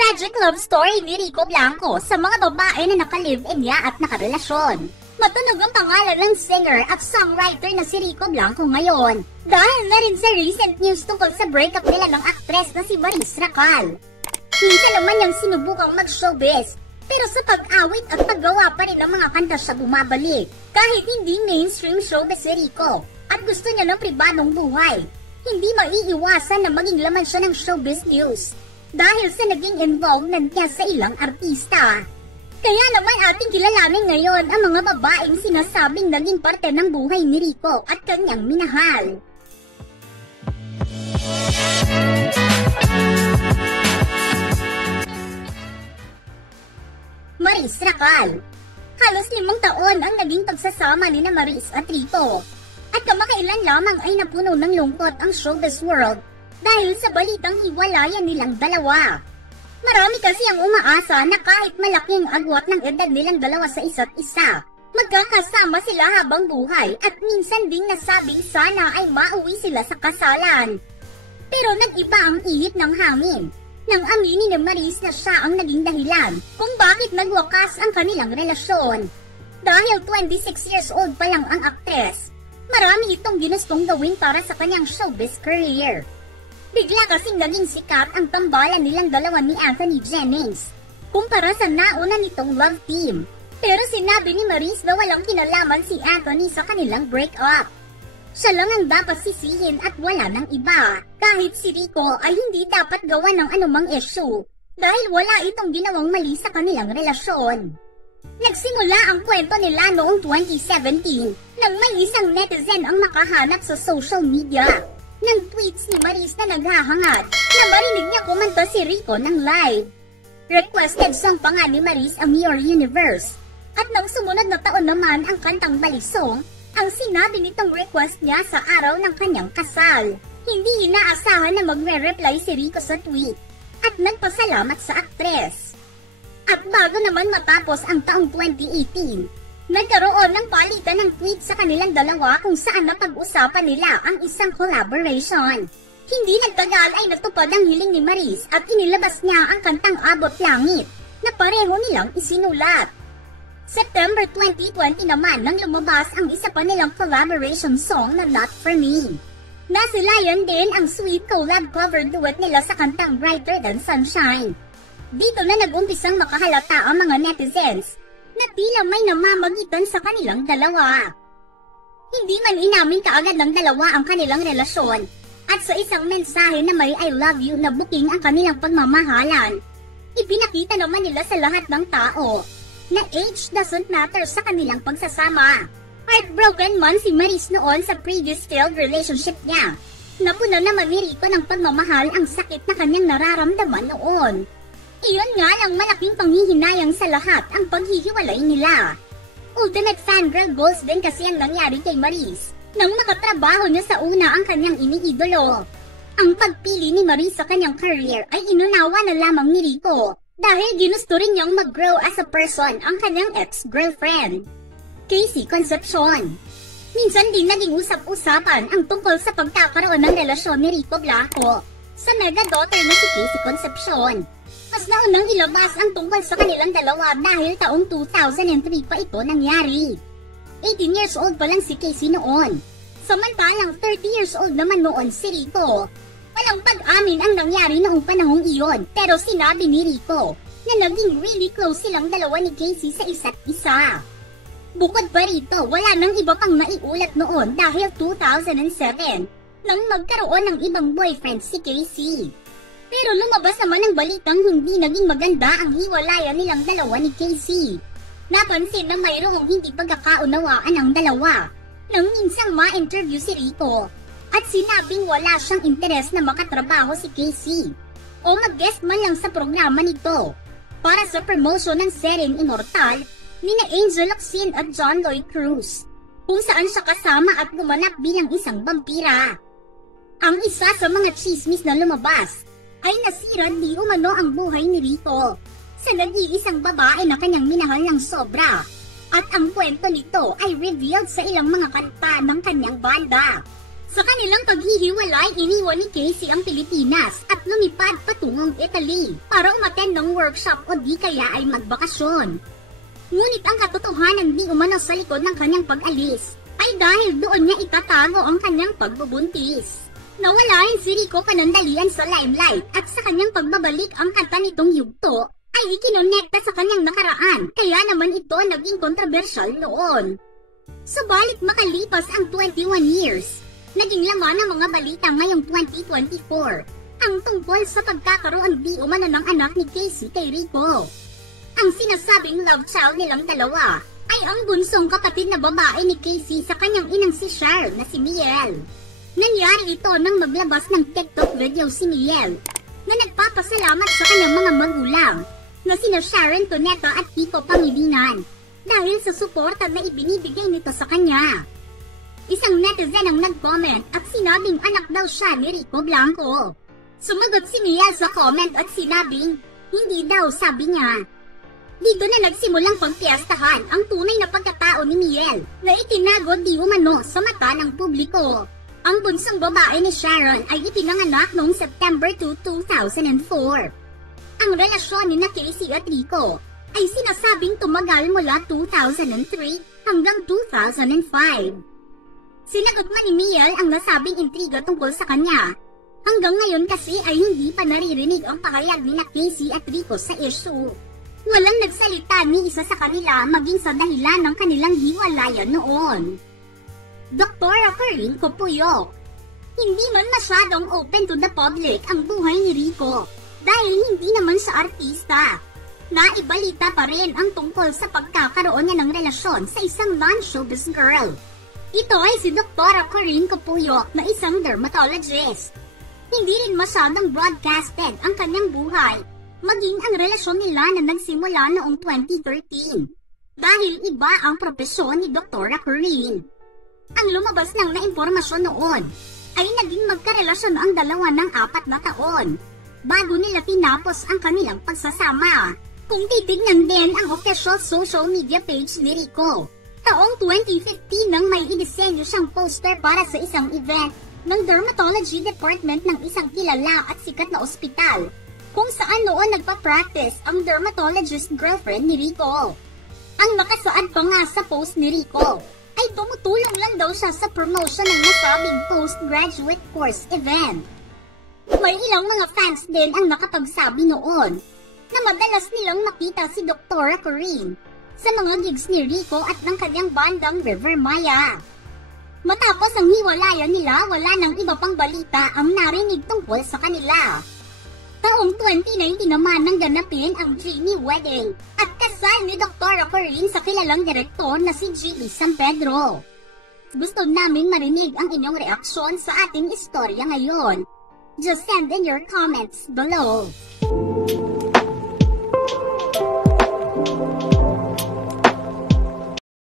Tragic love story ni Rico Blanco sa mga babae na nakalive-in niya at nakarelasyon. Matunog ang pangalan ng singer at songwriter na si Rico Blanco ngayon dahil na rin sa recent news tungkol sa breakup nila ng aktres na si Maris Racal. Minsan naman niyang sinubukang mag-showbiz pero sa pag-awit at paggawa pa rin ng mga kanta siya bumabalik kahit hindi mainstream showbiz si Rico at gusto niya ng pribadong buhay. Hindi maiiwasan na maging laman siya ng showbiz news dahil sa naging involvement niya sa ilang artista. Kaya naman ating kilalanin ngayon ang mga babaeng sinasabing naging parte ng buhay ni Rico at kanyang minahal. Maris Racal. Halos 5 taon ang naging pagsasama ni na Maris at Rico. At kamakailan lamang ay napuno ng lungkot ang showbiz world dahil sa balitang hiwalayan nilang dalawa. Marami kasi ang umaasa na kahit malaking agwat ng edad nilang dalawa sa isa't isa, magkakasama sila habang buhay at minsan ding nasabing sana ay mauwi sila sa kasalan. Pero nag-iba ang ihip ng hangin nang aminin ni Maris na siya ang naging dahilan kung bakit nagwakas ang kanilang relasyon. Dahil 26 years old pa lang ang aktres, marami itong ginustong gawin para sa kanyang showbiz career. Bigla kasing naging sikat ang tambalan nilang dalawa ni Anthony Jennings kumpara sa nauna nitong love team. Pero sinabi ni Maris na walang kinalaman si Anthony sa kanilang breakup. Siya lang ang dapat sisihin at wala ng iba. Kahit si Rico ay hindi dapat gawa ng anumang issue dahil wala itong ginawang mali sa kanilang relasyon. Nagsimula ang kwento nila noong 2017 nang may isang netizen ang nakahanap sa social media ng tweets ni Maris na naghahangad na marinig niya kumanta si Rico ng live. Requested song pa nga ni Maris ang Your Universe. At nang sumunod na taon naman ang kantang Balisong, ang sinabi nitong request niya sa araw ng kanyang kasal. Hindi inaasahan na magre-reply si Rico sa tweet at nagpasalamat sa aktres. At bago naman matapos ang taong 2018, nagkaroon ng palitan ng tweet sa kanilang dalawa kung saan napag-usapan nila ang isang collaboration. Hindi nagtagal ay natupad ang hiling ni Maris at inilabas niya ang kantang Abot Langit na pareho nilang isinulat. September 2020 naman nang lumabas ang isa pa nilang collaboration song na Not For Me. Nasilayan din ang sweet collab cover duet nila sa kantang Brighter Than Sunshine. Dito na nag-umpisang makahalata ang mga netizens na tila may namamagitan sa kanilang dalawa. Hindi man inamin kaagad ng dalawa ang kanilang relasyon at sa isang mensahe na may I love you na booking ang kanilang pagmamahalan, ipinakita naman nila sa lahat ng tao na age doesn't matter sa kanilang pagsasama. Heartbroken man si Maris noon sa previous failed relationship niya. Napuna naman ni Rico ng pagmamahal ang sakit na kanyang nararamdaman noon. Iyon nga lang malaking panghihinayang sa lahat ang paghihiwalay nila. Ultimate fangirl goals din kasi ang nangyari kay Maris nang makatrabaho niya sa una ang kanyang iniidolo. Ang pagpili ni Maris sa kanyang career ay inunawa na lamang ni Rico dahil ginusto rin niyang mag-grow as a person ang kanyang ex-girlfriend, Casey Concepcion. Minsan din naging usap-usapan ang tungkol sa pagkakaroon ng relasyon ni Rico Blanco sa mega daughter na si Casey Concepcion. Mas naunang ilabas ang tungkol sa kanilang dalawa dahil taong 2003 pa ito nangyari. 18 years old pa lang si Casey noon. Samantalang 30 years old naman noon si Rico. Walang pag-amin ang nangyari noong panahong iyon pero sinabi ni Rico na naging really close silang dalawa ni Casey sa isa't isa. Bukod pa rito, wala nang iba pang naiulat noon dahil 2007 nang magkaroon ng ibang boyfriend si Casey. Pero lumabas naman ang balitang hindi naging maganda ang hiwalayan nilang dalawa ni Casey. Napansin na mayroong hindi pagkakaunawaan ang dalawa nang minsang ma-interview si Rico at sinabing wala siyang interes na makatrabaho si Casey o mag-guest man lang sa programa nito para sa promotion ng seryeng Immortal nina Angel Locsin at John Lloyd Cruz kung saan siya kasama at gumanap bilang isang vampira. Ang isa sa mga chismis na lumabas ay nasira di umano ang buhay ni Rico sa nag-iisang babae na kanyang minahal ng sobra. At ang kwento nito ay revealed sa ilang mga kanta ng kanyang banda. Sa kanilang paghihiwalay, iniwan ni Casey ang Pilipinas at lumipad patungong Italy para umattend ng workshop o di kaya ay magbakasyon. Ngunit ang katotohanan di umano sa likod ng kanyang pag-alis ay dahil doon niya itatago ang kanyang pagbubuntis. Nawala rin si Rico panandalian sa limelight at sa kanyang pagbabalik ang kanta nitong yugto ay ikinonekta sa kanyang nakaraan kaya naman ito naging kontrobersyal noon. Subalit makalipas ang 21 years, naging laman ng mga balita ngayong 2024 ang tungkol sa pagkakaroon di umano ng anak ni Casey kay Rico. Ang sinasabing love child nilang dalawa ay ang bunsong kapatid na babae ni Casey sa kanyang inang si Sharon na si Miel. Nangyari ito nang maglabas ng TikTok video si Miel na nagpapasalamat sa kanyang mga magulang na sina Sharon Cuneta at Kiko Pangilinan dahil sa suporta na ibinibigay nito sa kanya. Isang netizen ang nag-comment at sinabing anak daw siya ni Rico Blanco. Sumagot si Miel sa comment at sinabing, hindi daw, sabi niya. Dito na nagsimulang pagpiyastahan ang tunay na pagkatao ni Miel na itinago di umano sa mata ng publiko. Ang bunsong babae ni Sharon ay ipinanganak noong September 2, 2004. Ang relasyon ni Casey at Rico ay sinasabing tumagal mula 2003 hanggang 2005. Sinagot man ni Miel ang nasabing intriga tungkol sa kanya. Hanggang ngayon kasi ay hindi pa naririnig ang pahayag ni Casey at Rico sa issue. Walang nagsalita ni isa sa kanila maging sa dahilan ng kanilang hiwalayan noon. Dr. Corinne Copuyok. Hindi man masyadong open to the public ang buhay ni Rico dahil hindi naman siya artista. Naibalita pa rin ang tungkol sa pagkakaroon niya ng relasyon sa isang non-showbiz girl. Ito ay si Dr. Corinne Copuyok na isang dermatologist. Hindi rin masyadong broadcasted ang kanyang buhay, maging ang relasyon nila na nagsimula noong 2013. Dahil iba ang propesyon ni Dr. Corinne. Ang lumabas lang na impormasyon noon ay naging magkarelasyon ang dalawa ng 4 na taon bago nila tinapos ang kanilang pagsasama. Kung titignan din ang official social media page ni Rico, taong 2015 nang may idisenyo siyang poster para sa isang event ng dermatology department ng isang kilala at sikat na ospital kung saan noon nagpa-practice ang dermatologist girlfriend ni Rico. Ang nakasaad pa nga sa post ni Rico ay tumutulong lang daw siya sa promotion ng nasabing postgraduate course event. May ilang mga fans din ang nakapagsabi noon na madalas nilang makita si Dr. Corinne sa mga gigs ni Rico at ng kanyang bandang River Maya. Matapos ang hiwalayan nila, wala nang iba pang balita ang narinig tungkol sa kanila. Taong 2019 naman nang ganapin ang dreamy wedding at kasal ni Dr. Corinne sa kilalang direktor na si G.E. San Pedro. Gusto namin marinig ang inyong reaksyon sa ating istorya ngayon. Just send in your comments below.